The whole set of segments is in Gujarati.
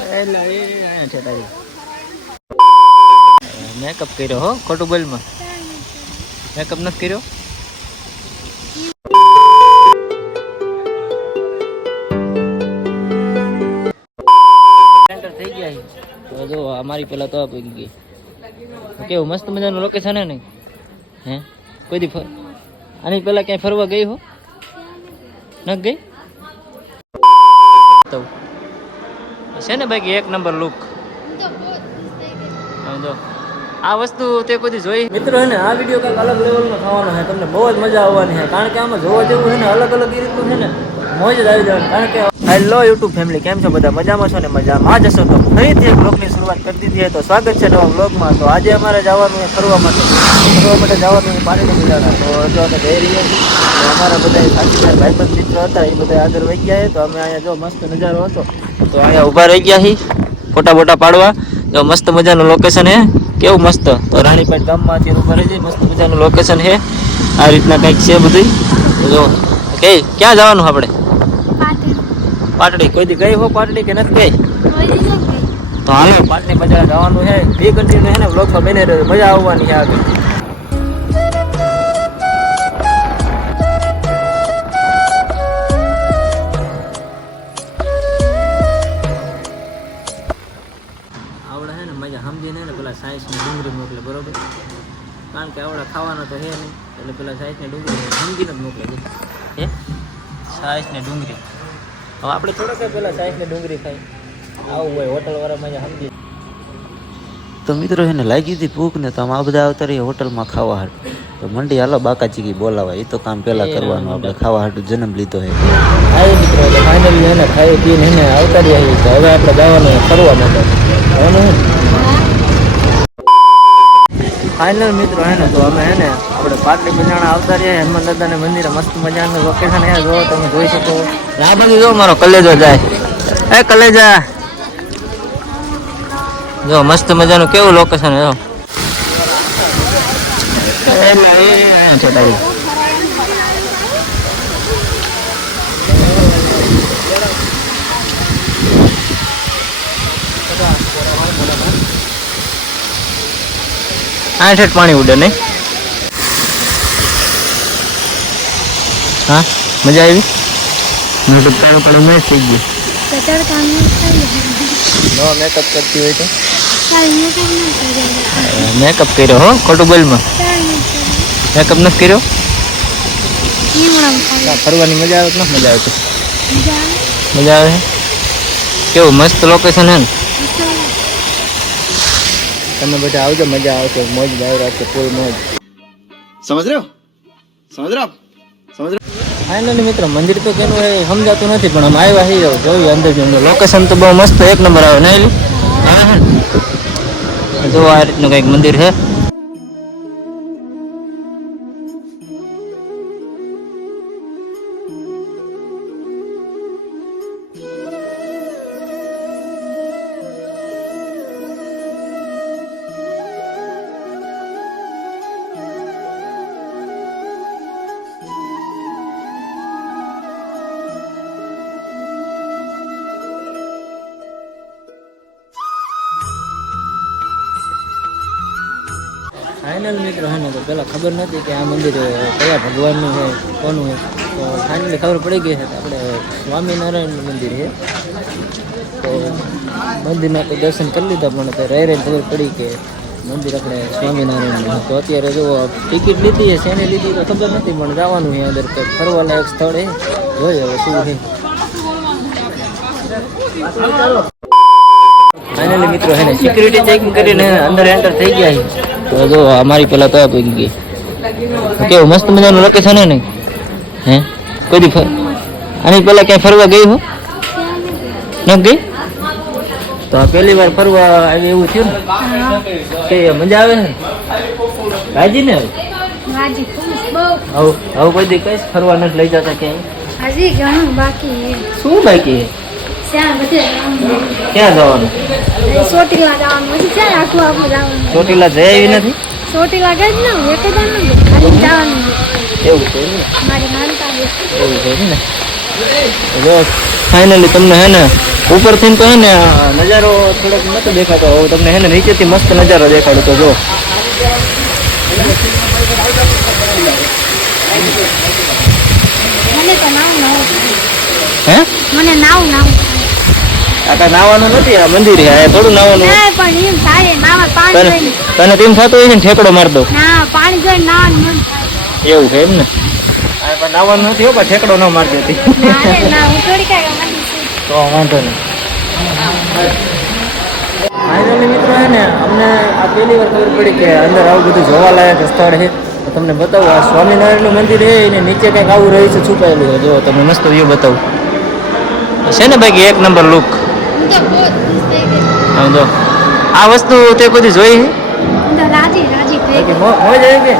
એટલે એ અહીંયા છે તારી મેકઅપ કર્યો હો ખોટું બોલમાં મેકઅપ નથી કર્યો એન્ટર થઈ ગયા તો જો અમારી પેલા તો આપી ગઈ કેવું મસ્ત મજાનું લોકેશન હે ને હે કોઈ દી આની પેલા ક્યાંય ફરવા ગઈ હો ન ગઈ તો છે ને બાકી એક નંબર લુક જો આ વસ્તુ તે કોઈ જોઈ મિત્રો હે ને આ વિડીયો કંઈક અલગ લેવલનો થવાનો છે તમને બહુ જ મજા આવવાની છે કારણ કે આમાં જોવા જેવું છે ને અલગ અલગ એ રીતનું છે ને મોજ જ આવી જવાની કારણ કે હેલો યુટ્યુબ ફેમિલી કેમ છો બધા મજામાં છો ને મજામાં જશો તો ફરીથી એક બ્લોગની શરૂઆત કરી દીધી છે તો સ્વાગત છે નવા બ્લોગમાં તો આજે અમારે જવાનું છે ફરવા માટે જવાનું છે પાણીની બજારના તો જો અમે જઈ રહ્યા છીએ અમારા બધા સાથીદાર ભાઈબંધ મિત્રો હતા એ બધા આગળ વહી ગયા છે તો અમે અહીંયા જો મસ્ત નજારો હતો તો અહીંયા ઊભા રહી ગયા છીએ ફોટા બોટા પાડવા જો મસ્ત મજાનું લોકેશન છે કેવું મસ્ત તો રાણીપેટ ગામમાંથી ઊભા રહી જાય મસ્ત મજાનું લોકેશન છે આ રીતના કંઈક છે બધું જો કે ક્યાં જવાનું આપણે પાટડી કોઈ દી ગઈ હો પાટડી કે નથી ગઈ તો હાલો પાટડી બજાર જવાનું છે બે કન્ટિન્યુ છે ને વ્લોગમાં બને રહે મજા આવવાની છે આગળ આવડે છે ને મજા સમજીને ને પેલા સાઈઝની ડુંગળી મોકલે બરોબર કારણ કે આવડે ખાવાનો તો છે નહીં એટલે પેલા સાઈઝની ડુંગળી સમજીને જ મોકલે છે હે સાઈઝની ડુંગળી હવે આપણે થોડોક પેલા સાઈઝની ડુંગળી ખાઈ આવું હોય હોટલવાળા મજા સમજી તો મિત્રો એને લાગી હતી ભૂખ ને તો આ બધા આવતા રહીએ હોટલમાં ખાવા હાટ તો મંડી હાલો બાકાચીકી બોલાવા એ તો કામ પહેલાં કરવાનું આપણે ખાવા હાટું જન્મ લીધો છે હા મિત્રો એટલે ફાઇનલી એને ખાઈ પીને એને આવતા રહ્યા તો હવે આપણે જવાનું ફરવા માટે ફાઇનલ મિત્રો હે ને તો અમે હે ને આપણે પાટલી બજાણા આવતા રહ્યા હનુમાન દાદાના મંદિરે મસ્ત મજાનું લોકેશન હે જો તમે જોઈ શકો આ બાજુ જો મારો કલેજો જાય એ કલેજા જો મસ્ત મજાનું કેવું લોકેશન હે જો છે તારી આ ઠેઠ પાણી ઉડે નહીં હા મજા આવી પાણી પડે મેચ થઈ ગયું મેકઅપ કરતી હોય તો મેકઅપ કર્યો હો ખોટું બોલમાં મેકઅપ નથી કર્યો ફરવાની મજા આવે કે ના મજા આવે મજા આવે કેવું મસ્ત લોકેશન હે ને તમે બધા આવજો મજા આવશે મોજ ભાઈ રાખશે ફૂલ મોજ સમજ રહ્યો ફાઇનલી મિત્ર મંદિર તો કેનું એ સમજાતું નથી પણ અમે આવ્યા છીએ જોયું અંદર લોકેશન તો બહુ મસ્ત એક નંબર આવે ને જો આ રીતનું કંઈક મંદિર છે ફાઇનલ મિત્રો હે ને તો પહેલાં ખબર નથી કે આ મંદિર કયા ભગવાનનું છે કોનું છે તો ફાઇનલી ખબર પડી ગઈ છે તો આપણે સ્વામિનારાયણનું મંદિર છે તો મંદિરના તો દર્શન કરી લીધા પણ તો રહી ખબર પડી કે મંદિર આપણે સ્વામિનારાયણનું તો અત્યારે જો ટિકિટ લીધી છે શેની લીધી તો ખબર નથી પણ જવાનું છે અંદર કંઈક ફરવાલાયક સ્થળ છે જોઈએ હવે શું છે ફાઇનલી મિત્રો હે ને સિક્યુરિટી ચેકિંગ કરીને અંદર એન્ટર થઈ ગયા છે તો જો અમારી પેલા તો આપી ગઈ કેવું મસ્ત મજાનું લોકેશન હે ને હે કોઈ દી આની પેલા ક્યાંય ફરવા ગઈ હો ન ગઈ તો આ પહેલી વાર ફરવા આવી એવું થયું ને કે મજા આવે ને રાજી ને હવે કોઈ દી કઈ ફરવા નથી લઈ જતા ક્યાંય શું બાકી ક્યાં જવાનું ચોટીલા જઈ આવી નથી એવું છે ને જો ફાઇનલી તમને હે ને ઉપરથી તો હે ને નજારો થોડોક નતો દેખાતો, હવે તમને હે ને નીચેથી મસ્ત નજારો દેખાડો તો જો. હે મને નાવ આ નાવાનું નથી, આ મંદિર છે, આ થોડું નાવાનું. પણ એમ થાય નાવા પાણી જોઈને. તને તેમ થતું હોય છે ને ઠેકડો માર દો. ના પાણી જોઈને નાવાનું મન એવું છે એમ ને. આ પણ નાવાનું નથી હો, પણ ઠેકડો ન માર દેતી. ના હું થોડી કાંઈ મંદિર તો વાંધો નહીં. ફાઇનલી મિત્રો હે ને અમને આ પહેલી વાર ખબર પડી કે અંદર આવું બધું જોવાલાયક સ્થળ છે. તો તમને બતાવું, આ સ્વામિનારાયણનું મંદિર છે એને નીચે કંઈક આવું રહ્યું છે, છુપાયેલું છે. જો તમને મસ્ત વ્યૂ બતાવું છે ને બાકી એક નંબર લુક. જો આ વસ્તુ તે કોઈ જોઈ તો રાજી રાજી થઈ ગઈ. મોજ આવી ગઈ.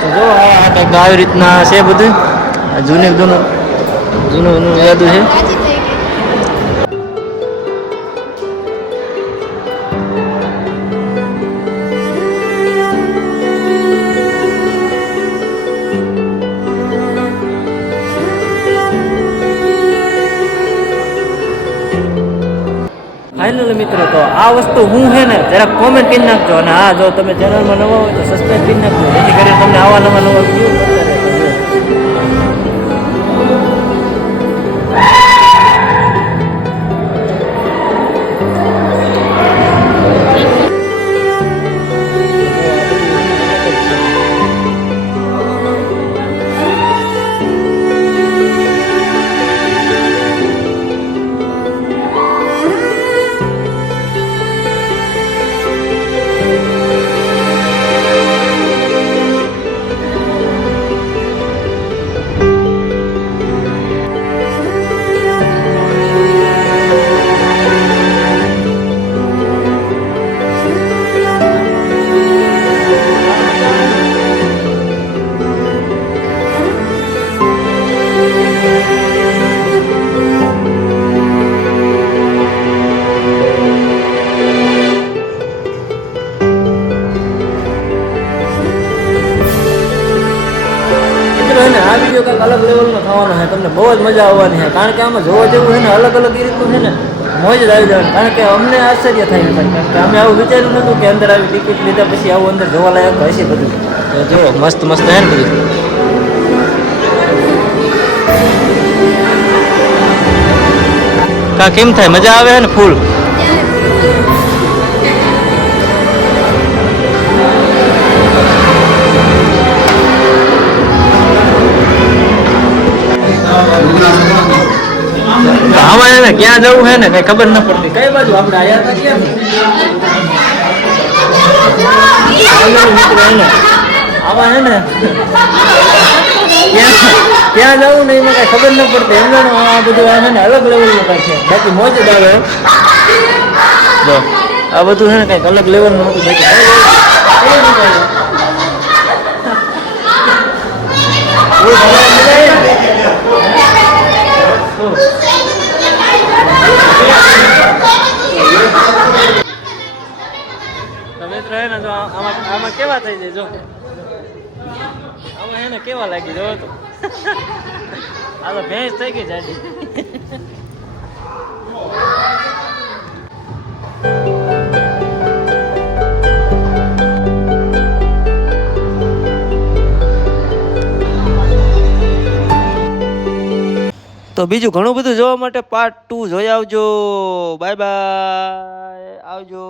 તો જો આ કંઈક આવી રીતના છે બધું, જૂનું યાદ છે. રાજી થઈ ગઈ. ફાઇનલ મિત્રો, તો આ વસ્તુ હું છે ને જરાક કોમેન્ટ કરી નાખજો, અને હા જો તમે ચેનલમાં નવા હોય તો સબસ્ક્રાઈબ કરી નાખજો, જેથી કરીને તમને આવા નવા વિડીયો મળતા રહે. આ વિડીયો કંઈક અલગ લેવલનો થવાનો છે, તમને બહુ જ મજા આવવાની છે. કારણ કે આમાં જોવા જેવું છે ને અલગ અલગ એ રીતનું છે ને મોજ જ આવી જવાની. કારણ કે અમને આશ્ચર્ય થાય, કારણ કે અમે આવું વિચાર્યું નહોતું કે અંદર આવી ટિકિટ લીધા પછી આવું અંદર જોવા લાયક હશે બધું. તો જો મસ્ત મસ્ત છે ને બધું. કા કેમ થાય, મજા આવે ને ફૂલ. આમાં એને ક્યાં જવું છે ને કઈ ખબર ન પડતી, કઈ બાજુ આપણે આયા હતા ક્યાં આમાં હે ને ક્યાં જવું ને એમાં કઈ ખબર ન પડતી. એમ જાણો આ બધું આ છે ને અલગ લેવલનું કઈ છે, બાકી મોજ જ આવે. જો આ બધું છે ને કઈક અલગ લેવલનું હતું, બાકી મિત્રો હે ને જો આમાં કેવા થઈ જાય, જો આમાં હે ને કેવા લાગી જો તો આ તો ભેંસ થઈ ગઈ જાડી. તો બીજું ઘણું બધું જોવા માટે પાર્ટ 2 જોઈ આવજો. બાય બાય, આવજો.